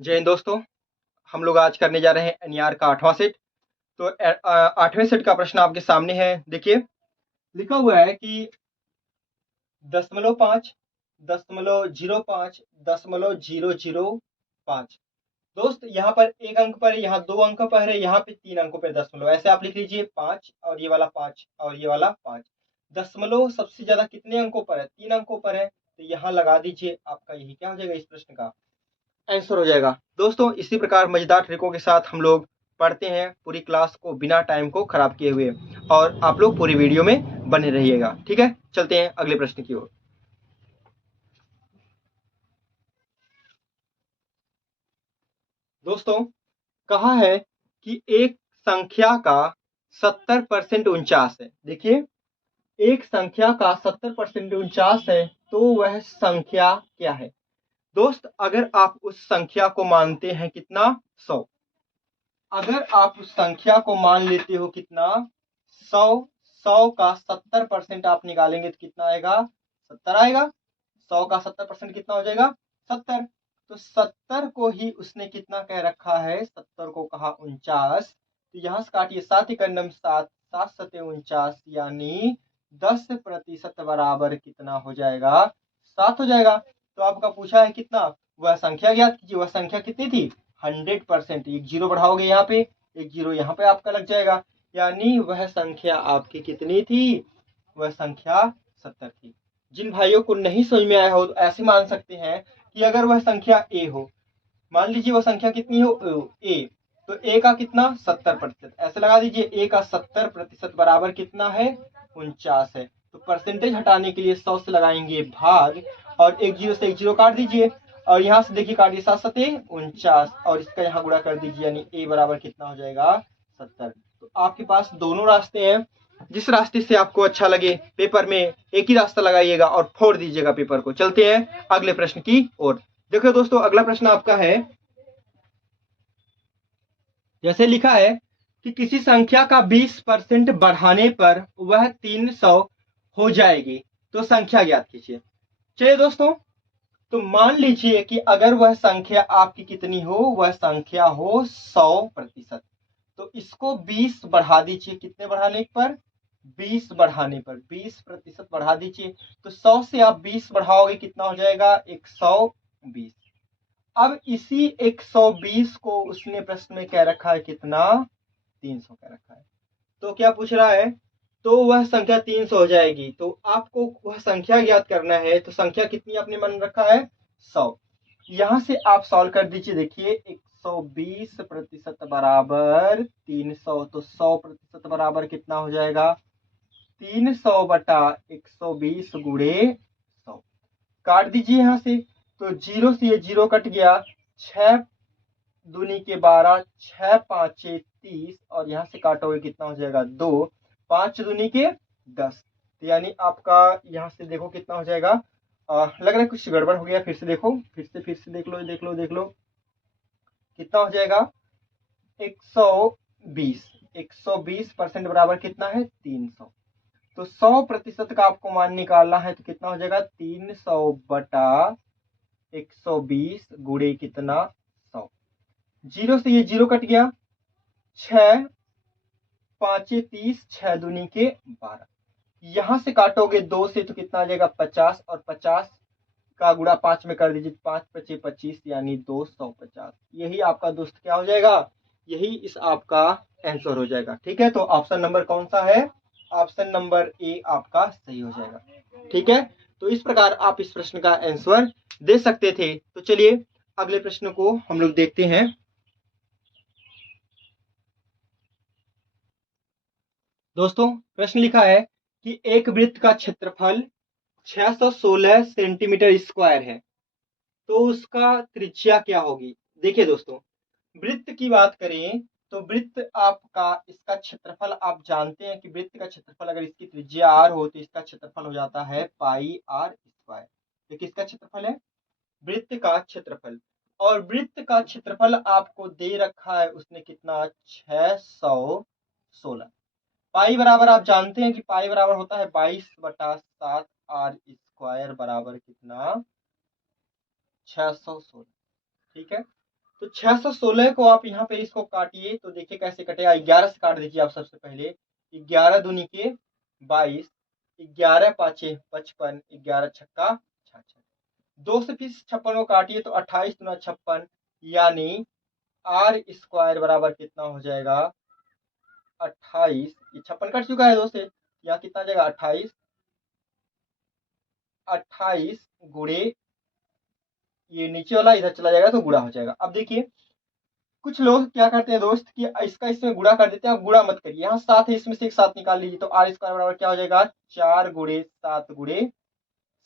जय हिंद दोस्तों। हम लोग आज करने जा रहे हैं एनईआर का 8वां सेट। तो 8वें सेट का प्रश्न आपके सामने है। देखिए, लिखा हुआ है कि 0.5, 0.05, 0.005। दोस्त, यहाँ पर एक अंक पर है, यहाँ दो अंक पर है, यहाँ पे तीन अंकों पर दशमलव। ऐसे आप लिख लीजिए 5 और ये वाला 5 और ये वाला 5। दशमलव सबसे ज्यादा कितने अंकों पर है? 3 अंकों पर है। तो यहाँ लगा दीजिए, आपका यही क्या हो जाएगा, इस प्रश्न का आंसर हो जाएगा। दोस्तों, इसी प्रकार मजेदार ट्रिकों के साथ हम लोग पढ़ते हैं पूरी क्लास को बिना टाइम को खराब किए हुए। और आप लोग पूरी वीडियो में बने रहिएगा। ठीक है, चलते हैं अगले प्रश्न की ओर। दोस्तों, कहा है कि एक संख्या का 70% 49 है। देखिए, एक संख्या का 70% 49 है, तो वह संख्या क्या है? दोस्त, अगर आप उस संख्या को मानते हैं कितना, 100। अगर आप उस संख्या को मान लेते हो कितना, 100। 100 का 70% आप निकालेंगे तो कितना आएगा? 70 आएगा। 100 का 70% कितना हो जाएगा? 70। तो 70 को ही उसने कितना कह रखा है? 70 को कहा 49। तो यहां से काटिए, 7 एक नम 7, 7 सते 49, यानी 10% बराबर कितना हो जाएगा? 7 हो जाएगा। तो आपका पूछा है कितना, वह संख्या ज्ञात कीजिए। वह संख्या कितनी थी? 100%। एक जीरो बढ़ाओगे यहाँ पे, एक जीरो यहाँ पे आपका लग जाएगा, यानी वह संख्या आपकी कितनी थी? वह संख्या 70 थी। जिन भाइयों को नहीं समझ में आया हो तो ऐसे मान सकते हैं कि अगर वह संख्या ए हो, मान लीजिए वह संख्या कितनी हो, ए, तो ए का कितना? 70%। ऐसे लगा दीजिए, ए का 70% बराबर कितना है? 49 है। तो परसेंटेज हटाने के लिए 100 से लगाएंगे भाग, और एक जीरो से एक जीरो काट दीजिए, और यहाँ से देखिए काटिए, 7 सते 49, और इसका यहाँ गुणा कर दीजिए, यानी ए बराबर कितना हो जाएगा? 70। तो आपके पास दोनों रास्ते हैं, जिस रास्ते से आपको अच्छा लगे पेपर में एक ही रास्ता लगाइएगा और फोड़ दीजिएगा पेपर को। चलते हैं अगले प्रश्न की ओर। देखो दोस्तों, अगला प्रश्न आपका है, जैसे लिखा है कि किसी संख्या का 20% बढ़ाने पर वह 300 हो जाएगी, तो संख्या ज्ञात कीजिए। चलिए दोस्तों, तो मान लीजिए कि अगर वह संख्या आपकी कितनी हो, वह संख्या हो 100%, तो इसको 20 बढ़ा दीजिए। कितने बढ़ाने पर? 20 बढ़ाने पर 20% बढ़ा दीजिए। तो 100 से आप 20 बढ़ाओगे, कितना हो जाएगा? 120। अब इसी 120 को उसने प्रश्न में कह रखा है कितना? 300 कह रखा है। तो क्या पूछ रहा है? तो वह संख्या 300 हो जाएगी। तो आपको वह संख्या ज्ञात करना है। तो संख्या कितनी आपने मन रखा है? 100। यहां से आप सॉल्व कर दीजिए। देखिए, 120% बराबर 300, तो 100% बराबर कितना हो जाएगा? 300 बटा 120 गुणे 100। काट दीजिए यहां से, तो जीरो से ये जीरो कट गया। 6 दूनी के 12, 6 पांचे 30, और यहाँ से काटोगे कितना हो जाएगा? 2। 5 दूनी के 10। तो यानी आपका यहाँ से देखो कितना हो जाएगा। लग रहा है कुछ गड़बड़ हो गया, फिर से देखो, फिर से देख लो कितना हो जाएगा? 120। 120% बराबर कितना है? 300। तो 100% का आपको मान निकालना है, तो कितना हो जाएगा? 300 बटा 120 गुणे कितना? 100। जीरो से ये जीरो कट गया। 6 पांचे 30, 6 दूनी के 12। यहां से काटोगे 2 से, तो कितना आ जाएगा? 50, और 50 का गुणा 5 में कर दीजिए। 5 पचे 25, यानी 250। यही आपका दोस्त क्या हो जाएगा? यही इस आपका आंसर हो जाएगा। ठीक है, तो ऑप्शन नंबर कौन सा है? ऑप्शन नंबर ए आपका सही हो जाएगा। ठीक है, तो इस प्रकार आप इस प्रश्न का आंसर दे सकते थे। तो चलिए अगले प्रश्न को हम लोग देखते हैं। दोस्तों, प्रश्न लिखा है कि एक वृत्त का क्षेत्रफल 616 सेंटीमीटर स्क्वायर है, तो उसका त्रिज्या क्या होगी? देखिए दोस्तों, वृत्त की बात करें तो वृत्त आपका, इसका क्षेत्रफल आप जानते हैं कि वृत्त का क्षेत्रफल अगर इसकी त्रिज्या r हो तो इसका क्षेत्रफल हो जाता है पाई r स्क्वायर। तो किसका क्षेत्रफल है? वृत्त का क्षेत्रफल। और वृत्त का क्षेत्रफल आपको दे रखा है उसने कितना? 616। पाई बराबर आप जानते हैं कि पाई बराबर होता है 22/7 r स्क्वायर बराबर कितना? 616। ठीक है, तो 616 को आप यहाँ पे इसको काटिए तो देखिए कैसे कटेगा। 11 से काट दीजिए आप सबसे पहले। 11 दूनी के 22, 11 पाँचे 55, 11 छक्का 66। 2 से फिर 56 को काटिए तो 28 दूना 56, यानी आर स्क्वायर बराबर कितना हो जाएगा 28। ये 56 कट चुका है 2 से, यहाँ कितना आ जाएगा 28, 28 गुणे ये नीचे वाला इधर चला जाएगा तो गुणा हो जाएगा। अब देखिए कुछ लोग क्या करते हैं दोस्त कि इसका इसमें गुणा कर देते हैं। आप गुणा मत करिए, यहाँ 7 है इसमें से एक 7 निकाल लीजिए तो आर स्क्वायर बराबर क्या हो जाएगा 4 गुणे 7 गुणे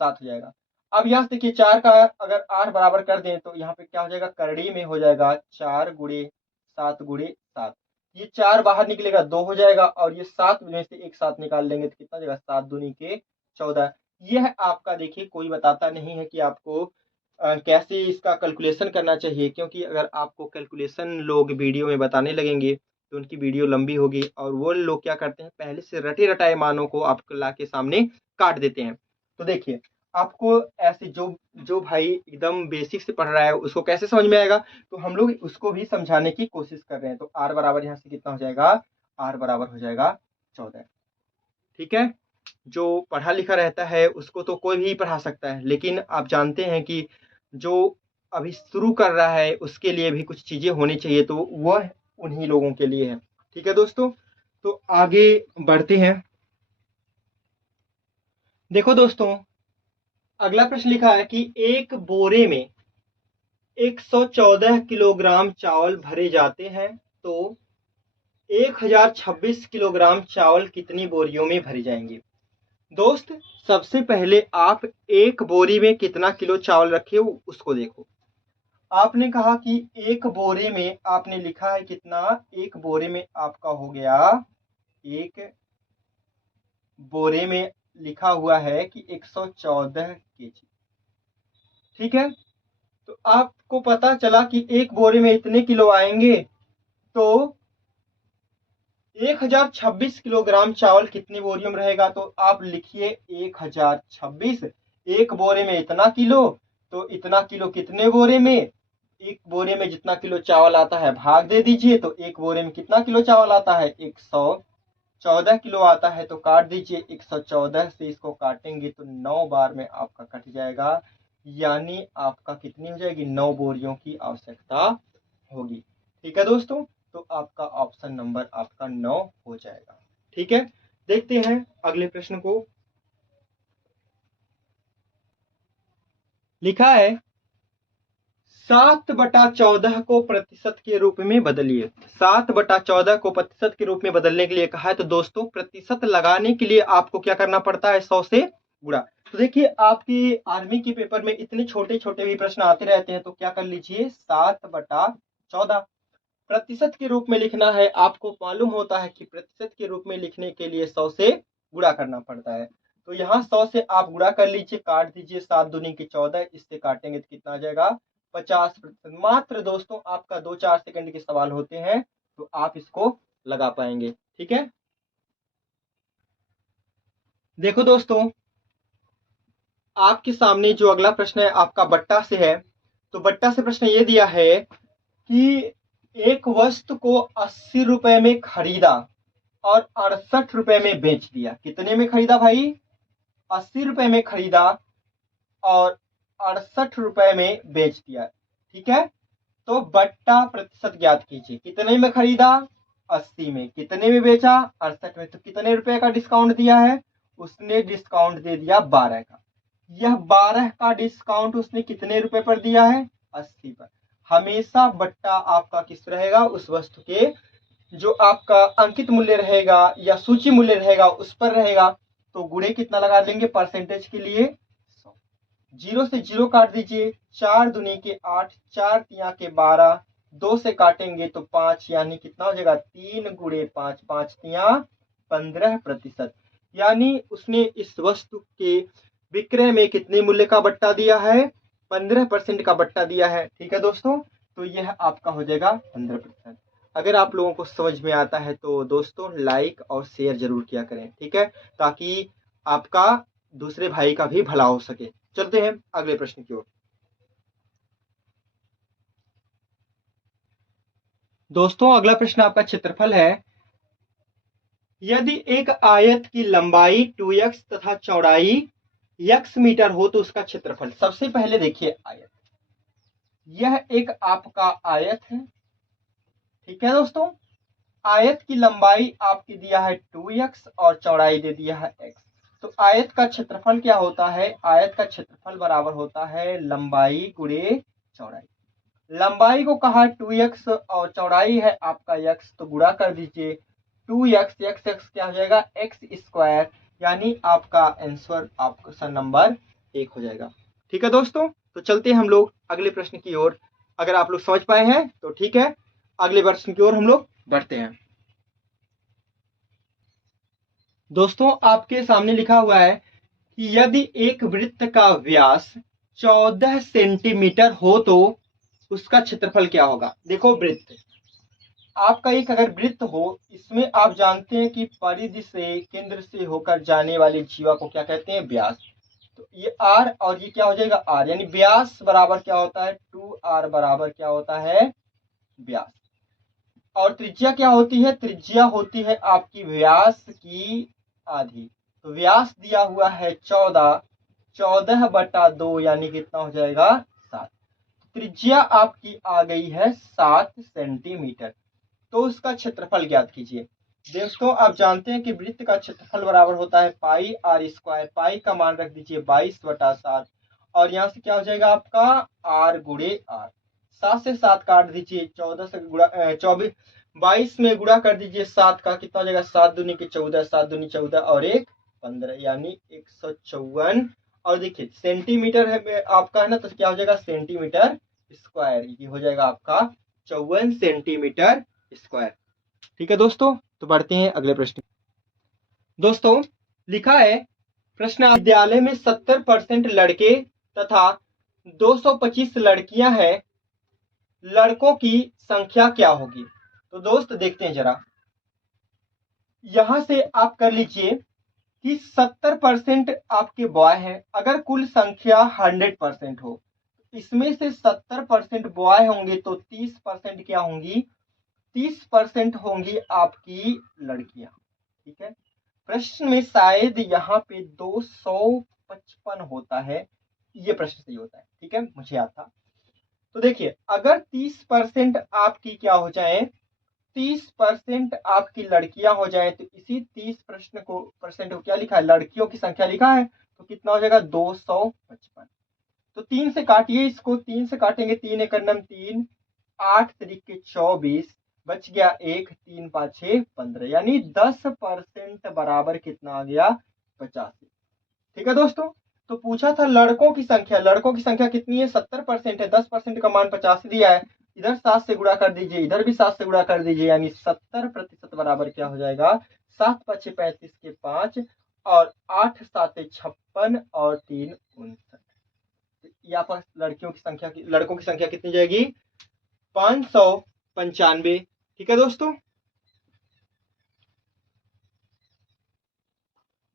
7 हो जाएगा। अब यहाँ से देखिए 4 का अगर आर बराबर कर दें तो यहाँ पे क्या हो जाएगा करड़ी में हो जाएगा 4 गुणे 7 गुणे 7। ये 4 बाहर निकलेगा 2 हो जाएगा और ये 7 में से एक 7 निकाल लेंगे तो कितना हो जाएगा 7 दूनी के 14। यह आपका देखिए कोई बताता नहीं है कि आपको कैसे इसका कैलकुलेशन करना चाहिए, क्योंकि अगर आपको कैलकुलेशन लोग वीडियो में बताने लगेंगे तो उनकी वीडियो लंबी होगी और वो लोग क्या करते हैं पहले से रटे रटाए मानों को आपको ला के सामने काट देते हैं। तो देखिए आपको ऐसे जो जो भाई एकदम बेसिक से पढ़ रहा है उसको कैसे समझ में आएगा, तो हम लोग उसको भी समझाने की कोशिश कर रहे हैं। तो आर बराबर यहाँ से कितना हो जाएगा, आर बराबर हो जाएगा 14। ठीक है, जो पढ़ा लिखा रहता है उसको तो कोई भी पढ़ा सकता है, लेकिन आप जानते हैं कि जो अभी शुरू कर रहा है उसके लिए भी कुछ चीजें होनी चाहिए, तो वह उन्हीं लोगों के लिए है। ठीक है दोस्तों, तो आगे बढ़ते हैं। देखो दोस्तों अगला प्रश्न लिखा है कि एक बोरे में 114 किलोग्राम चावल भरे जाते हैं तो 1026 किलोग्राम चावल कितनी बोरियों में भरे जाएंगे। दोस्त सबसे पहले आप एक बोरी में कितना किलो चावल रखे हो उसको देखो। आपने कहा कि एक बोरे में आपने लिखा है कितना, एक बोरे में आपका हो गया, एक बोरे में लिखा हुआ है कि 114 केजी। ठीक है, तो आपको पता चला कि एक बोरे में इतने किलो आएंगे तो 1026 किलोग्राम चावल कितनी बोरियों में रहेगा। तो आप लिखिए 1026, एक बोरे में इतना किलो तो इतना किलो कितने बोरे में, एक बोरे में जितना किलो चावल आता है भाग दे दीजिए तो एक बोरे में कितना किलो चावल आता है 114 किलो आता है। तो काट दीजिए 114 से इसको काटेंगे तो 9 बार में आपका कट जाएगा, यानी आपका कितनी हो जाएगी 9 बोरियों की आवश्यकता होगी। ठीक है दोस्तों, तो आपका ऑप्शन नंबर आपका 9 हो जाएगा। ठीक है, देखते हैं अगले प्रश्न को। लिखा है 7/14 को प्रतिशत के रूप में बदलिए। 7/14 को प्रतिशत के रूप में बदलने के लिए कहा है, तो दोस्तों प्रतिशत लगाने के लिए आपको क्या करना पड़ता है 100 से गुणा। तो देखिए आपकी आर्मी के पेपर में इतने छोटे छोटे भी प्रश्न आते रहते हैं, तो क्या कर लीजिए 7/14 प्रतिशत के रूप में लिखना है। आपको मालूम होता है कि प्रतिशत के रूप में लिखने के लिए 100 से गुणा करना पड़ता है। तो यहाँ 100 से आप गुणा कर लीजिए, काट दीजिए 7 दूनी के 14, इससे काटेंगे तो कितना आ जाएगा 50%। मात्र दोस्तों आपका 2-4 सेकंड के सवाल होते हैं तो आप इसको लगा पाएंगे। ठीक है, देखो दोस्तों आपके सामने जो अगला प्रश्न है आपका बट्टा से है। तो बट्टा से प्रश्न ये दिया है कि एक वस्तु को 80 रुपए में खरीदा और 68 रुपए में बेच दिया। कितने में खरीदा भाई, 80 रुपए में खरीदा और 68 रुपए में बेच दिया। ठीक है, तो बट्टा प्रतिशत ज्ञात कीजिए। कितने में खरीदा 80 में, कितने में बेचा 68 में, तो कितने रुपए का डिस्काउंट दिया है, उसने डिस्काउंट दे दिया 12 का। यह 12 का डिस्काउंट उसने कितने रुपए पर दिया है 80 पर। हमेशा बट्टा आपका किस रहेगा, उस वस्तु के जो आपका अंकित मूल्य रहेगा या सूची मूल्य रहेगा उस पर रहेगा। तो गुणे कितना लगा देंगे परसेंटेज के लिए 100। 0 से 0 काट दीजिए, 4 दूनी के 8, 4 तिया के 12, 2 से काटेंगे तो 5, यानी कितना हो जाएगा 3 गुणे 5, 5 तिया 15%। यानी उसने इस वस्तु के विक्रय में कितने मूल्य का बट्टा दिया है 15% का बट्टा दिया है। ठीक है दोस्तों, तो यह आपका हो जाएगा 15%। अगर आप लोगों को समझ में आता है तो दोस्तों लाइक और शेयर जरूर किया करें। ठीक है, ताकि आपका दूसरे भाई का भी भला हो सके। चलते हैं अगले प्रश्न की ओर। दोस्तों अगला प्रश्न आपका क्षेत्रफल है। यदि एक आयत की लंबाई 2x तथा चौड़ाई x मीटर हो तो उसका क्षेत्रफल। सबसे पहले देखिए आयत, यह एक आपका आयत है, ठीक है दोस्तों। आयत की लंबाई आपकी दिया है 2x और चौड़ाई दे दिया है x। तो आयत का क्षेत्रफल क्या होता है? आयत का क्षेत्रफल बराबर होता है लंबाई गुणे चौड़ाई। लंबाई को कहा 2x और चौड़ाई है आपका x, तो गुणा कर दीजिए 2x, x क्या हो जाएगा x स्क्वायर, यानी आपका आंसर ऑप्शन नंबर 1 हो जाएगा। ठीक है दोस्तों, तो चलते हैं हम लोग अगले प्रश्न की ओर। अगर आप लोग समझ पाए हैं तो ठीक है, अगले प्रश्न की ओर हम लोग बढ़ते हैं। दोस्तों आपके सामने लिखा हुआ है कि यदि एक वृत्त का व्यास 14 सेंटीमीटर हो तो उसका क्षेत्रफल क्या होगा। देखो वृत्त, आपका एक अगर वृत्त हो, इसमें आप जानते हैं कि परिधि से, केंद्र से होकर जाने वाली जीवा को क्या कहते हैं? व्यास। तो ये r और ये क्या हो जाएगा r, यानी व्यास बराबर क्या होता है 2r बराबर क्या होता है व्यास। और त्रिज्या क्या होती है? त्रिज्या होती है आपकी व्यास की आधी। तो व्यास दिया हुआ है 14, 14/2 यानी कितना हो जाएगा 7। त्रिज्या आपकी आ गई है 7 सेंटीमीटर। तो उसका क्षेत्रफल ज्ञात कीजिए। दोस्तों आप जानते हैं कि वृत्त का क्षेत्रफल बराबर होता है पाई आर स्क्वायर। पाई का मान रख दीजिए 22/7 और यहाँ से क्या हो जाएगा आपका आर गुणे आर। 7 से 7 काट दीजिए, 14 से गुणा 24, 22 में गुणा कर दीजिए 7 का, कितना हो जाएगा 7 दूनी के 14, 7 दूनी 14 और 1 15, यानी 154। और देखिए सेंटीमीटर है आपका, है ना, तो क्या हो जाएगा सेंटीमीटर स्क्वायर, ये हो जाएगा आपका 54 सेंटीमीटर स्क्वायर। ठीक है दोस्तों, तो बढ़ते हैं अगले प्रश्न। दोस्तों लिखा है प्रश्न, विद्यालय में 70% लड़के तथा 225 लड़कियां हैं, लड़कों की संख्या क्या होगी। तो दोस्त देखते हैं जरा, यहां से आप कर लीजिए कि 70% आपके बॉय हैं। अगर कुल संख्या 100% हो, इसमें से 70% बॉय होंगे तो 30% क्या होंगी? 30% होंगी आपकी लड़कियां। ठीक है, प्रश्न में शायद यहाँ पे 255 होता है, ये प्रश्न सही होता है। ठीक है, मुझे याद था। तो देखिए अगर 30% आपकी क्या हो जाए, 30% आपकी लड़कियां हो जाए, तो इसी 30% को क्या लिखा है? लड़कियों की संख्या लिखा है, तो कितना हो जाएगा 255। तो 3 से काटिए इसको, 3 से काटेंगे 3 एकड़ नम 3, 8 तरीके 24, बच गया 1, 3 5 6 15, यानी 10% बराबर कितना आ गया 85। ठीक है दोस्तों, तो पूछा था लड़कों की संख्या, लड़कों की संख्या कितनी है? 70% है, 10% का मान 85 दिया है, इधर 7 से गुणा कर दीजिए, इधर भी 7 से गुणा कर दीजिए, यानी 70% बराबर क्या हो जाएगा 7 5 35 के 5 और 8 7 56 और 3 59। यहाँ पर लड़कों की संख्या कितनी जाएगी? 595। ठीक है दोस्तों,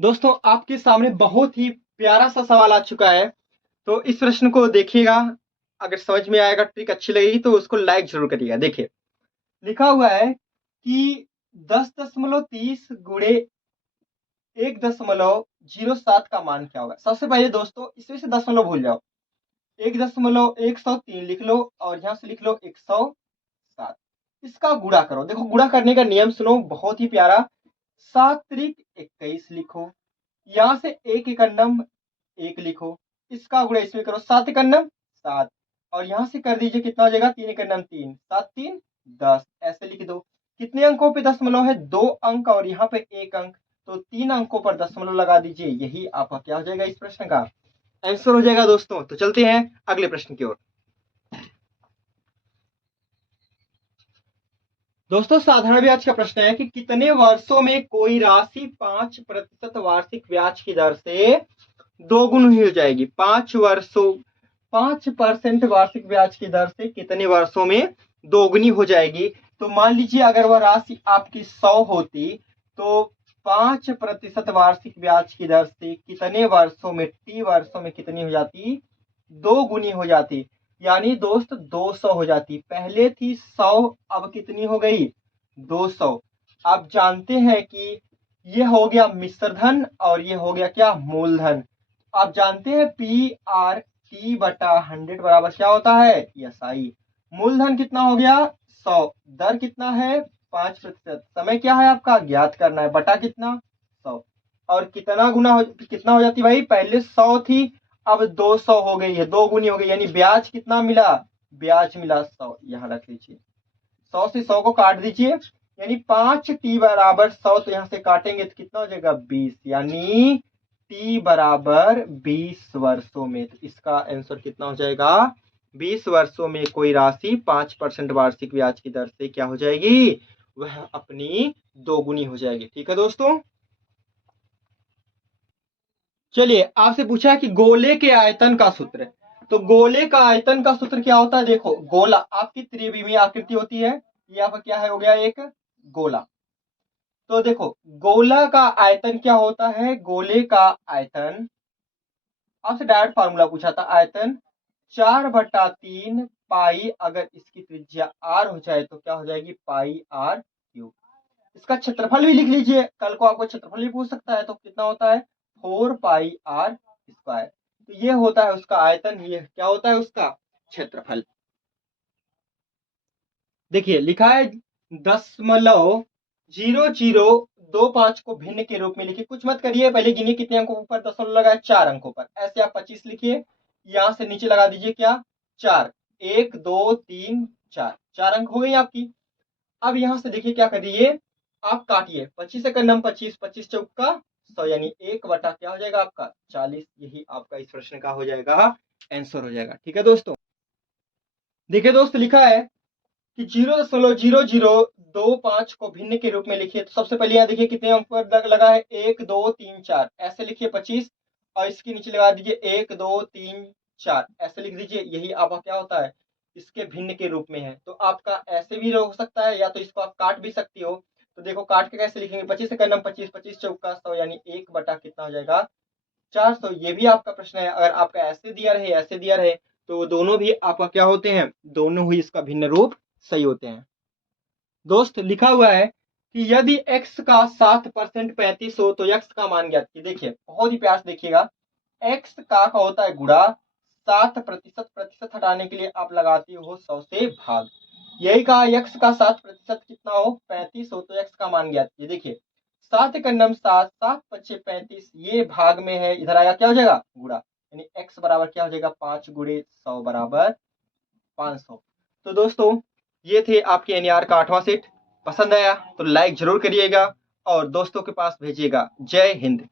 दोस्तों आपके सामने बहुत ही प्यारा सा सवाल आ चुका है, तो इस प्रश्न को देखिएगा। अगर समझ में आएगा, ट्रिक अच्छी लगेगी तो उसको लाइक जरूर करिएगा। देखिए लिखा हुआ है कि 10.30 गुणे 1.07 का मान क्या होगा। सबसे पहले दोस्तों इसमें से दशमलव भूल जाओ, 1.103 लिख लो और यहां से लिख लो 107। इसका गुणा करो। देखो गुणा करने का नियम सुनो, बहुत ही प्यारा। 7 त्रिक 21 लिखो, यहां से 1 एकन्नम 1 लिखो, इसका गुणा इसमें करो, 7 एकन्नम 7 और यहां से कर दीजिए, कितना हो जाएगा 3 एकन्नम 3, 7 3 10, ऐसे लिख दो। कितने अंकों पे दशमलव है? 2 अंक और यहाँ पे 1 अंक, तो 3 अंकों पर दशमलव लगा दीजिए। यही आपका क्या हो जाएगा इस प्रश्न का आंसर हो जाएगा दोस्तों। तो चलते हैं अगले प्रश्न की ओर। दोस्तों साधारण ब्याज का प्रश्न है कि कितने वर्षों में कोई राशि 5% वार्षिक ब्याज की दर से दोगुनी हो जाएगी। 5% वार्षिक ब्याज की दर से कितने वर्षों में दोगुनी हो जाएगी। तो मान लीजिए अगर वह राशि आपकी 100 होती, तो 5% वार्षिक ब्याज की दर से कितने वर्षों में, टी वर्षों में कितनी हो जाती? दोगुनी हो जाती। यानी दोस्त 200 हो जाती। पहले थी 100, अब कितनी हो गई? 200। आप जानते हैं कि ये हो गया मिश्रधन और ये हो गया क्या? मूलधन। आप जानते हैं P/T/100 बराबर क्या होता है? SI। मूलधन कितना हो गया? 100। दर कितना है? 5%। समय क्या है आपका? ज्ञात करना है। बटा कितना? 100। और कितना हो जाती भाई? पहले 100 थी, अब 200 हो गई है, 2 गुनी हो गई। यानी ब्याज कितना मिला? ब्याज मिला 100। यहाँ रख लीजिए। 100 से 100 को काट दीजिए, यानी 5T बराबर 100। तो यहाँ से काटेंगे तो कितना हो जाएगा? 20। यानी T बराबर 20 वर्षों में। तो इसका आंसर कितना हो जाएगा? 20 वर्षों में कोई राशि 5% वार्षिक ब्याज की दर से क्या हो जाएगी? वह अपनी दोगुनी हो जाएगी। ठीक है दोस्तों। चलिए, आपसे पूछा है कि गोले के आयतन का सूत्र। तो गोले का आयतन का सूत्र क्या होता है? देखो, गोला आपकी त्रिविमीय आकृति होती है। ये आपका क्या है? हो गया एक गोला। तो देखो, गोला का आयतन क्या होता है? गोले का आयतन, आपसे डायरेक्ट फार्मूला पूछा था। आयतन 4/3 पाई, अगर इसकी त्रिज्या r हो जाए तो क्या हो जाएगी? पाई r क्यूब। इसका क्षेत्रफल भी लिख लीजिए, कल को आपको क्षेत्रफल भी पूछ सकता है। तो कितना होता है? 4πr²। तो ये होता है उसका आयतन, ये क्या होता है? उसका क्षेत्रफल। देखिए, लिखा है 0.0025 को भिन्न के रूप में लिखिए। कुछ मत करिए, पहले गिनिए कितने अंकों पर दशमलव लगा है? 4 अंकों पर। ऐसे आप 25 लिखिए, यहां से नीचे लगा दीजिए क्या? 4। 1 2 3 4, 4 अंक हो गई आपकी। अब यहां से देखिए क्या करिए, आप काटिए। 25 से करना 25, 25 चौका 100, यानी 1 बटा क्या हो जाएगा आपका? 40। यही आपका इस प्रश्न का हो जाएगा आंसर हो जाएगा। ठीक है दोस्तों। देखिए दोस्त, लिखा है कि 0.0025 को भिन्न के रूप में लिखिए। तो सबसे पहले यहाँ देखिए कितने अंक पर लगा है? 1 2 3 4। ऐसे लिखिए 25, और इसके नीचे लगा दीजिए 1 2 3 4। ऐसे लिख दीजिए। यही आपका क्या होता है? इसके भिन्न के रूप में है। तो आपका ऐसे भी हो सकता है, या तो इसको आप काट भी सकती हो। तो देखो, काट के कैसे लिखेंगे? 25 से करना 25, 25 चौका 100, यानी 1 बटा कितना हो जाएगा? 400। ये भी आपका प्रश्न है। अगर आपका ऐसे दिया रहे, ऐसे दिया रहे, तो दोनों भी आपका क्या होते हैं? दोनों ही इसका भिन्न रूप सही होते हैं। दोस्त, लिखा हुआ है कि यदि x का 7% 35 हो तो x का मान ज्ञात कीजिए। देखिए, बहुत ही प्यार से देखिएगा। x का होता है गुणा, 7%, प्रतिशत हटाने के लिए आप लगाती हो 100 से भाग। यही कहा, x का 7% कितना हो? 35 हो, तो x का मान ज्ञात कीजिए। देखिए, 7 का नम 7, 7 पच्चे 35, ये भाग में है, इधर आएगा क्या हो जाएगा? गुणा। यानी x बराबर क्या हो जाएगा? 5 गुणे 100 बराबर 500। तो दोस्तों, ये थे आपके एनईआर का 8वां सेट। पसंद आया तो लाइक जरूर करिएगा और दोस्तों के पास भेजिएगा। जय हिंद।